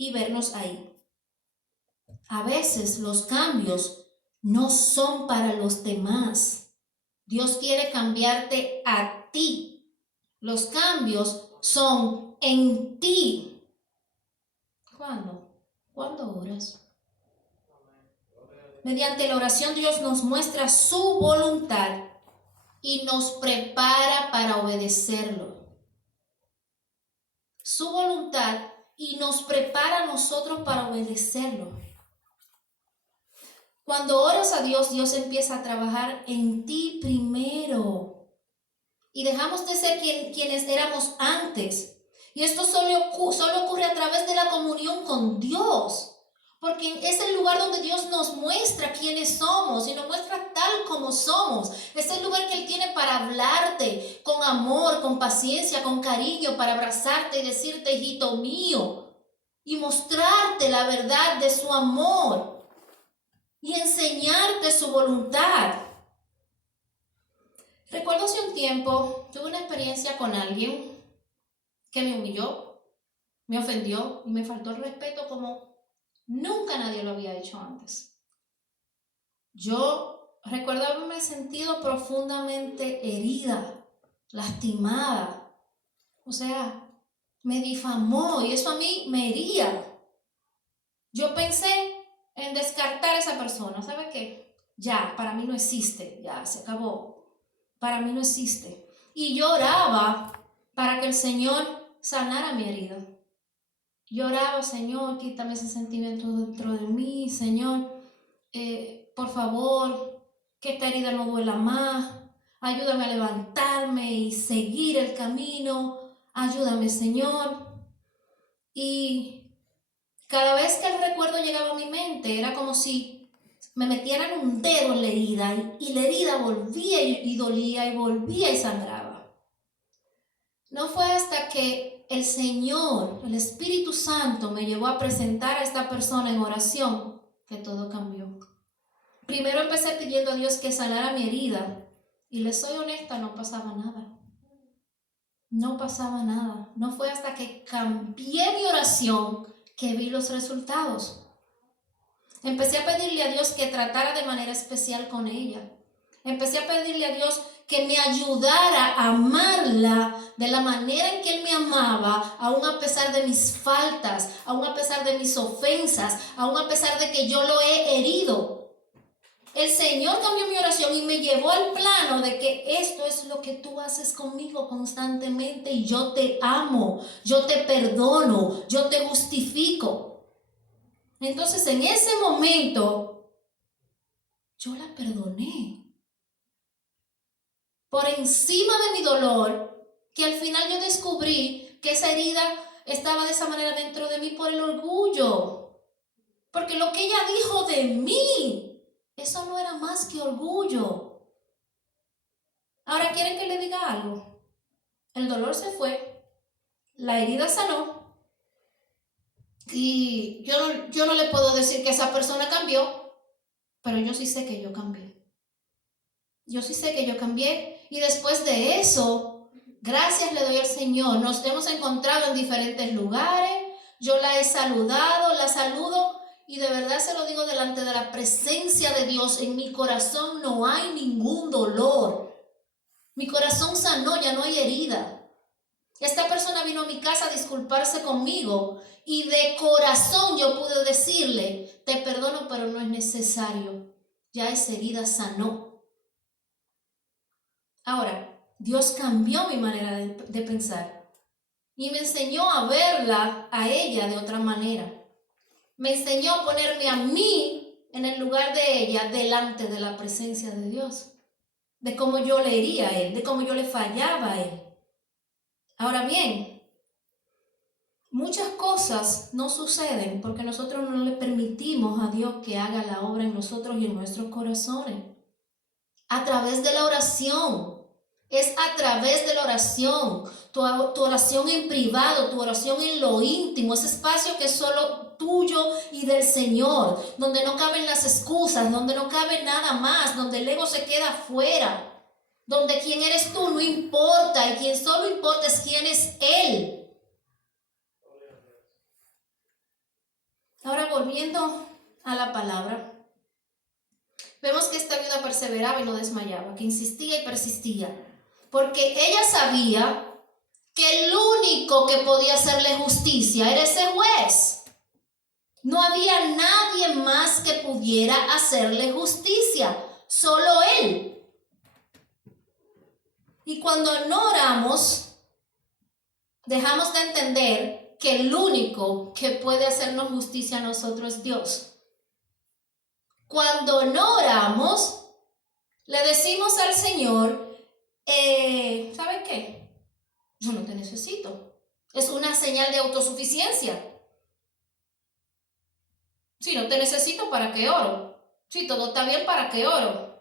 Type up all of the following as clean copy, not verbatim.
y vernos ahí. A veces los cambios no son para los demás. Dios quiere cambiarte a ti. Los cambios son en ti. ¿Cuándo? ¿Cuándo oras? Mediante la oración Dios nos muestra su voluntad y nos prepara para obedecerlo. Su voluntad y nos prepara a nosotros para obedecerlo. Cuando oras a Dios, Dios empieza a trabajar en ti primero. Y dejamos de ser quienes éramos antes. Y esto solo ocurre a través de la comunión con Dios. Porque es el lugar donde Dios nos muestra quiénes somos y nos muestra tal como somos. Es el lugar que Él tiene para hablarte con amor, con paciencia, con cariño, para abrazarte y decirte, hijito mío, y mostrarte la verdad de su amor y enseñarte su voluntad. Recuerdo hace un tiempo, tuve una experiencia con alguien que me humilló, me ofendió y me faltó el respeto como nunca nadie lo había hecho antes. Yo recuerdo haberme sentido profundamente herida, lastimada. O sea, me difamó y eso a mí me hería. Yo pensé en descartar a esa persona. ¿Sabe qué? Ya, para mí no existe, ya se acabó. Para mí no existe. Y lloraba para que el Señor sanara mi herida. Lloraba, Señor, quítame ese sentimiento dentro de mí, Señor, por favor, que esta herida no duela más, ayúdame a levantarme y seguir el camino, ayúdame, Señor. Y cada vez que el recuerdo llegaba a mi mente, era como si me metieran un dedo en la herida y la herida volvía y dolía y volvía y sangraba. No fue hasta que el Señor, el Espíritu Santo, me llevó a presentar a esta persona en oración que todo cambió. Primero empecé pidiendo a Dios que sanara mi herida y les soy honesta, no pasaba nada. No pasaba nada. No fue hasta que cambié mi oración que vi los resultados. Empecé a pedirle a Dios que tratara de manera especial con ella. Empecé a pedirle a Dios que me ayudara a amarla de la manera en que Él me amaba, aún a pesar de mis faltas, aún a pesar de mis ofensas, aún a pesar de que yo lo he herido. El Señor cambió mi oración y me llevó al plano de que esto es lo que tú haces conmigo constantemente y yo te amo, yo te perdono, yo te justifico. Entonces en ese momento yo la perdoné. Por encima de mi dolor, que al final yo descubrí que esa herida estaba de esa manera dentro de mí por el orgullo. Porque lo que ella dijo de mí, eso no era más que orgullo. Ahora, ¿quieren que le diga algo? El dolor se fue, la herida sanó, y yo no le puedo decir que esa persona cambió, pero yo sí sé que yo cambié. Yo sí sé que yo cambié, y después de eso, gracias le doy al Señor. Nos hemos encontrado en diferentes lugares, yo la he saludado, la saludo, y de verdad se lo digo delante de la presencia de Dios, en mi corazón no hay ningún dolor. Mi corazón sanó, ya no hay herida. Esta persona vino a mi casa a disculparse conmigo y de corazón yo pude decirle, te perdono, pero no es necesario. Ya esa herida sanó. Ahora, Dios cambió mi manera de pensar y me enseñó a verla a ella de otra manera. Me enseñó a ponerme a mí en el lugar de ella delante de la presencia de Dios, de cómo yo le hería a Él, de cómo yo le fallaba a Él. Ahora bien, muchas cosas no suceden porque nosotros no le permitimos a Dios que haga la obra en nosotros y en nuestros corazones. A través de la oración. Es a través de la oración. Tu oración en privado, tu oración en lo íntimo, ese espacio que es solo tuyo y del Señor, donde no caben las excusas, donde no cabe nada más, donde el ego se queda afuera, donde quién eres tú no importa y quien solo importa es quién es Él. volviendo a la palabra, vemos que esta viuda perseveraba y no desmayaba, que insistía y persistía, porque ella sabía que el único que podía hacerle justicia era ese juez. No había nadie más que pudiera hacerle justicia, solo él. Y cuando no oramos, dejamos de entender que el único que puede hacernos justicia a nosotros es Dios. Cuando no oramos, le decimos al Señor, ¿sabe qué? Yo no te necesito. Es una señal de autosuficiencia. Si no te necesito, ¿para qué oro? Si todo está bien, ¿para qué oro?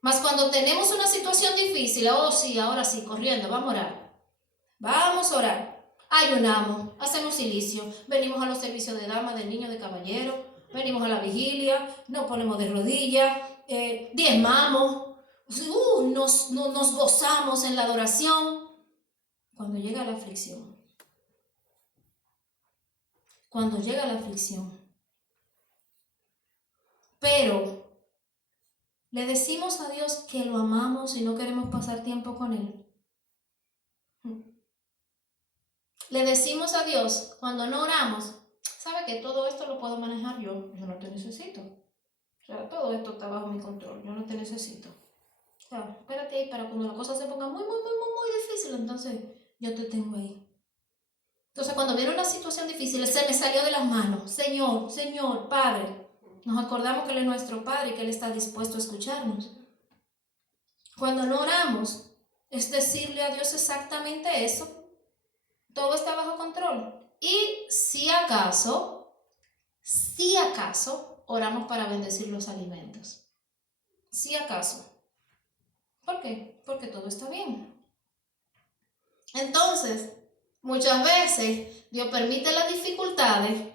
Mas cuando tenemos una situación difícil, oh sí, ahora sí, corriendo, vamos a orar. Vamos a orar. Ayunamos, hacemos silicio, venimos a los servicios de dama, de niño, de caballero, venimos a la vigilia, nos ponemos de rodillas, diezmamos, nos gozamos en la adoración. Cuando llega la aflicción, pero le decimos a Dios que lo amamos y no queremos pasar tiempo con Él. Le decimos a Dios, cuando no oramos, sabe que todo esto lo puedo manejar yo no te necesito. O sea, todo esto está bajo mi control, yo no te necesito. O sea, espérate ahí para cuando la cosa se ponga muy difícil, entonces yo te tengo ahí. Entonces cuando viene una situación difícil, se me salió de las manos. Señor, Padre. Nos acordamos que Él es nuestro Padre y que Él está dispuesto a escucharnos. Cuando no oramos, es decirle a Dios exactamente eso. Todo está bajo control. Y si acaso, oramos para bendecir los alimentos. Si acaso. ¿Por qué? Porque todo está bien. Entonces, muchas veces Dios permite las dificultades.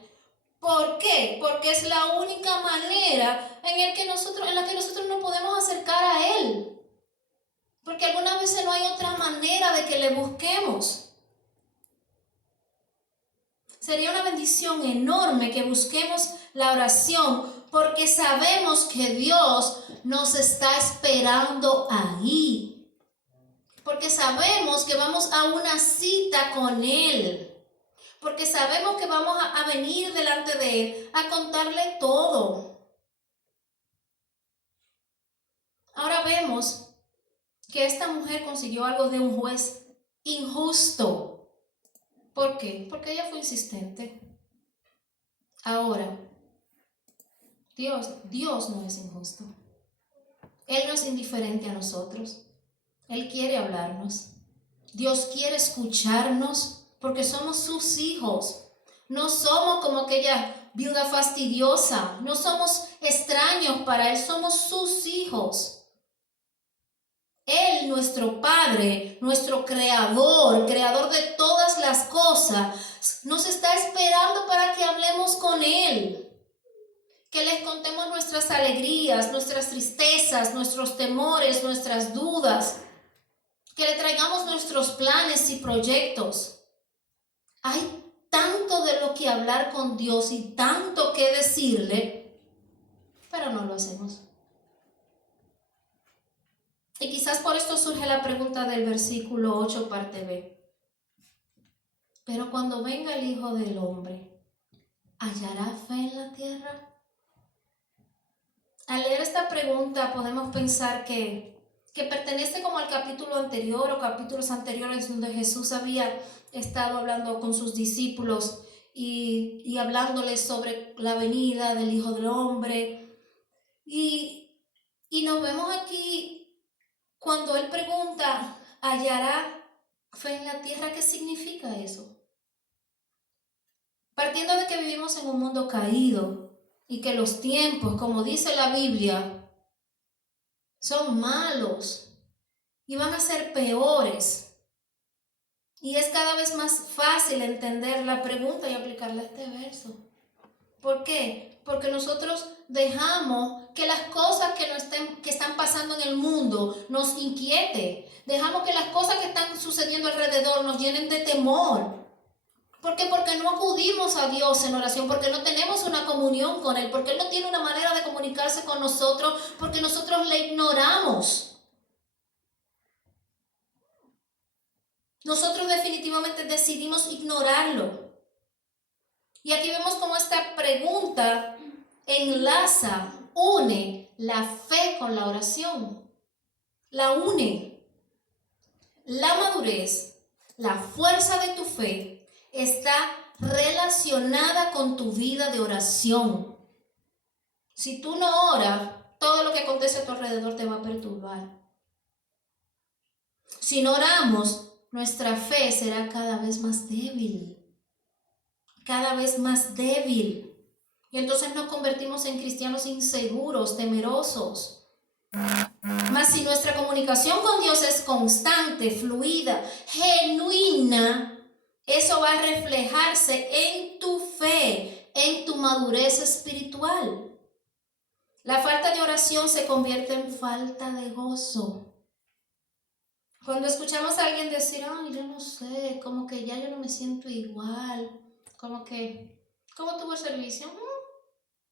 ¿Por qué? Porque es la única manera en la que nosotros nos podemos acercar a Él. Porque algunas veces no hay otra manera de que le busquemos. Sería una bendición enorme que busquemos la oración, porque sabemos que Dios nos está esperando ahí. Porque sabemos que vamos a una cita con Él. Porque sabemos que vamos a venir delante de Él a contarle todo. Ahora vemos que esta mujer consiguió algo de un juez injusto. ¿Por qué? Porque ella fue insistente. Ahora, Dios no es injusto. Él no es indiferente a nosotros. Él quiere hablarnos. Dios quiere escucharnos porque somos sus hijos. No somos como aquella viuda fastidiosa. No somos extraños para Él. Somos sus hijos. Él, nuestro Padre, nuestro creador de todas las cosas, nos está esperando para que hablemos con Él. Que les contemos nuestras alegrías, nuestras tristezas, nuestros temores, nuestras dudas. Que le traigamos nuestros planes y proyectos. Hay tanto de lo que hablar con Dios y tanto que decirle, pero no lo hacemos. Y quizás por esto surge la pregunta del versículo 8, parte B. Pero cuando venga el Hijo del Hombre, ¿hallará fe en la tierra? Al leer esta pregunta podemos pensar que pertenece como al capítulo anterior o capítulos anteriores donde Jesús había estado hablando con sus discípulos y hablándoles sobre la venida del Hijo del Hombre. Y nos vemos aquí cuando Él pregunta, ¿hallará fe en la tierra? ¿Qué significa eso? Partiendo de que vivimos en un mundo caído y que los tiempos, como dice la Biblia, son malos y van a ser peores. Y es cada vez más fácil entender la pregunta y aplicarla a este verso. ¿Por qué? Porque nosotros dejamos que las cosas que están pasando en el mundo nos inquieten. Dejamos que las cosas que están sucediendo alrededor nos llenen de temor. ¿Por qué? Porque no acudimos a Dios en oración, porque no tenemos una comunión con Él, porque Él no tiene una manera de comunicarse con nosotros, porque nosotros le ignoramos. Nosotros definitivamente decidimos ignorarlo. Y aquí vemos cómo esta pregunta enlaza, une la fe con la oración. La une. La madurez, la fuerza de tu fe está relacionada con tu vida de oración. Si tú no oras, todo lo que acontece a tu alrededor te va a perturbar. Si no oramos, nuestra fe será cada vez más débil. Cada vez más débil. Y entonces nos convertimos en cristianos inseguros, temerosos. Mas si nuestra comunicación con Dios es constante, fluida, genuina, eso va a reflejarse en tu fe, en tu madurez espiritual. La falta de oración se convierte en falta de gozo. Cuando escuchamos a alguien decir, ay, yo no sé, como que ya yo no me siento igual, como que, ¿cómo tuvo el servicio?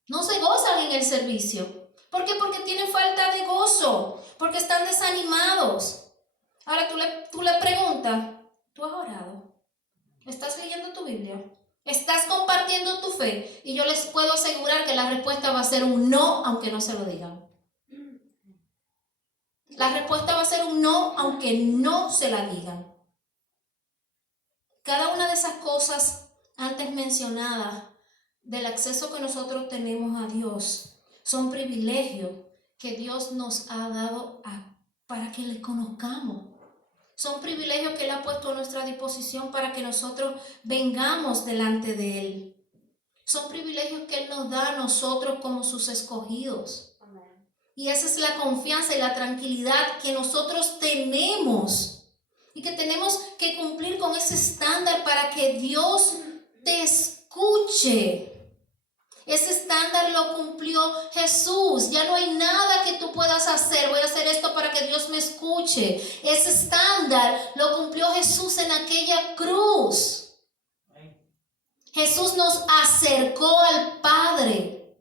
No se gozan en el servicio. ¿Por qué? Porque tienen falta de gozo, porque están desanimados. Ahora tú le preguntas, ¿tú has orado? ¿Estás leyendo tu Biblia? ¿Estás compartiendo tu fe? Y yo les puedo asegurar que la respuesta va a ser un no, aunque no se lo digan. La respuesta va a ser un no, aunque no se la digan. Cada una de esas cosas antes mencionadas, del acceso que nosotros tenemos a Dios, son privilegios que Dios nos ha dado para que le conozcamos. Son privilegios que Él ha puesto a nuestra disposición para que nosotros vengamos delante de Él. Son privilegios que Él nos da a nosotros como sus escogidos. Amén. Y esa es la confianza y la tranquilidad que nosotros tenemos. Y que tenemos que cumplir con ese estándar para que Dios te escuche. Ese estándar lo cumplió Jesús. Ya no hay nada que tú puedas hacer. Voy a hacer esto para que Dios me escuche. Ese estándar lo cumplió Jesús en aquella cruz. Jesús nos acercó al Padre.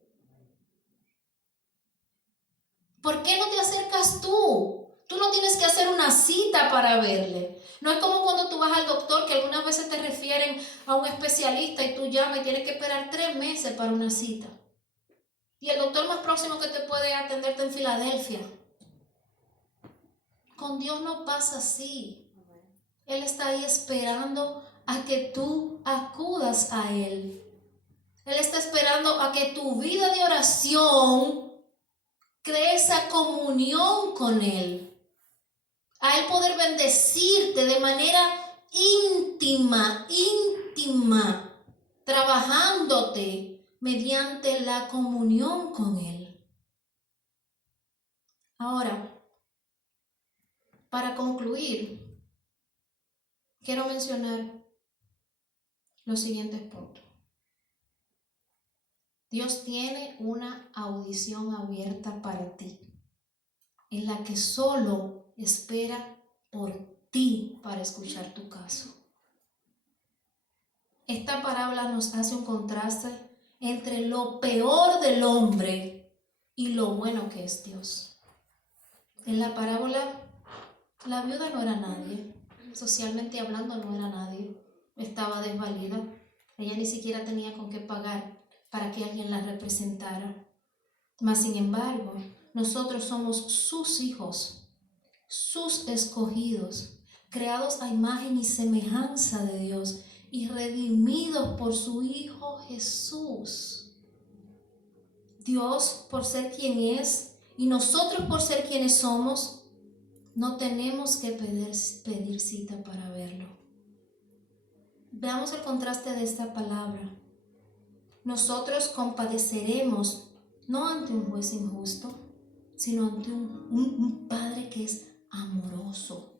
¿Por qué no te acercas tú? Tú no tienes que hacer una cita para verle. No es como cuando tú vas al doctor, que algunas veces te refieren a un especialista y tú llamas y tienes que esperar 3 meses para una cita. Y el doctor más próximo que te puede atenderte en Filadelfia. Con Dios no pasa así. Él está ahí esperando a que tú acudas a Él. Él está esperando a que tu vida de oración cree esa comunión con Él. A Él poder bendecirte de manera íntima, trabajándote mediante la comunión con Él. Ahora, para concluir, quiero mencionar los siguientes puntos. Dios tiene una audición abierta para ti, en la que solo espera por ti para escuchar tu caso. Esta parábola nos hace un contraste entre lo peor del hombre y lo bueno que es Dios. En la parábola, la viuda no era nadie, socialmente hablando no era nadie, estaba desvalida, ella ni siquiera tenía con qué pagar para que alguien la representara. Mas sin embargo, nosotros somos sus hijos, sus escogidos, creados a imagen y semejanza de Dios y redimidos por su Hijo Jesús. Dios, por ser quien es, y nosotros por ser quienes somos, no tenemos que pedir cita para verlo. Veamos el contraste de esta palabra. Nosotros compadeceremos no ante un juez injusto, sino ante un Padre que es amoroso.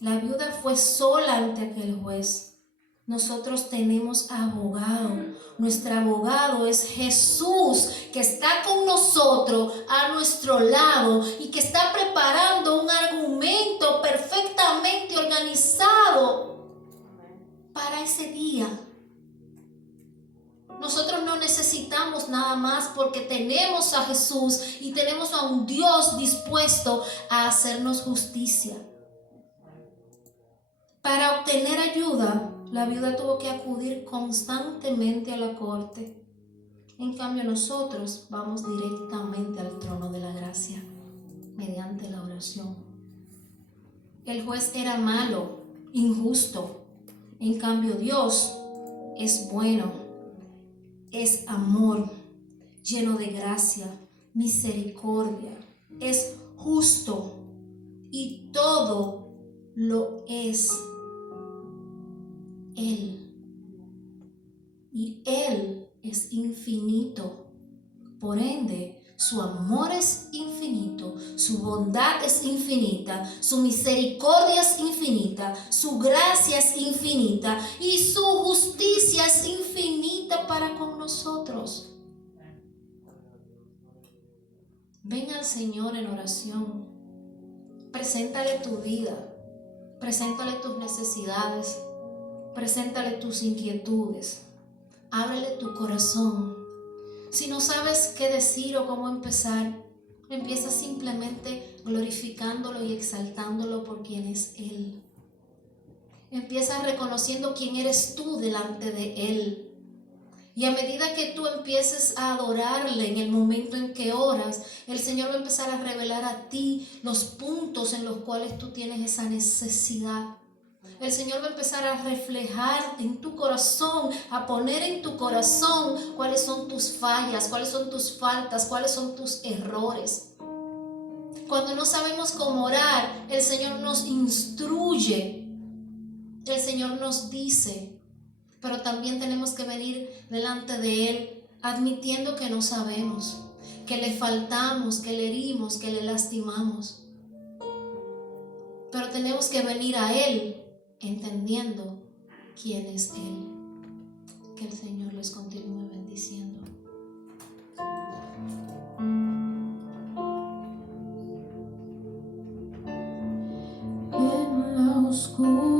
La viuda fue sola ante aquel juez. Nosotros tenemos abogado. Nuestro abogado es Jesús, que está con nosotros a nuestro lado y que está preparando un argumento perfectamente organizado para ese día. Nosotros no necesitamos nada más porque tenemos a Jesús y tenemos a un Dios dispuesto a hacernos justicia. Para obtener ayuda, la viuda tuvo que acudir constantemente a la corte. En cambio, nosotros vamos directamente al trono de la gracia mediante la oración. El juez era malo, injusto. En cambio, Dios es bueno, es amor, lleno de gracia, misericordia, es justo y todo lo es Él. Y Él es infinito. Por ende, su amor es infinito, su bondad es infinita, su misericordia es infinita, su gracia es infinita y su justicia es infinita para con nosotros. Ven al Señor en oración. Preséntale tu vida, preséntale tus necesidades, preséntale tus inquietudes. Ábrele tu corazón. Si no sabes qué decir o cómo empezar, empieza simplemente glorificándolo y exaltándolo por quien es Él. Empieza reconociendo quién eres tú delante de Él. Y a medida que tú empieces a adorarle en el momento en que oras, el Señor va a empezar a revelar a ti los puntos en los cuales tú tienes esa necesidad. El Señor va a empezar a reflejar en tu corazón, a poner en tu corazón cuáles son tus fallas, cuáles son tus faltas, cuáles son tus errores. Cuando no sabemos cómo orar, el Señor nos instruye, el Señor nos dice, pero también tenemos que venir delante de Él admitiendo que no sabemos, que le faltamos, que le herimos, que le lastimamos. Pero tenemos que venir a Él entendiendo quién es Él. Que el Señor les continúe bendiciendo. En la oscuridad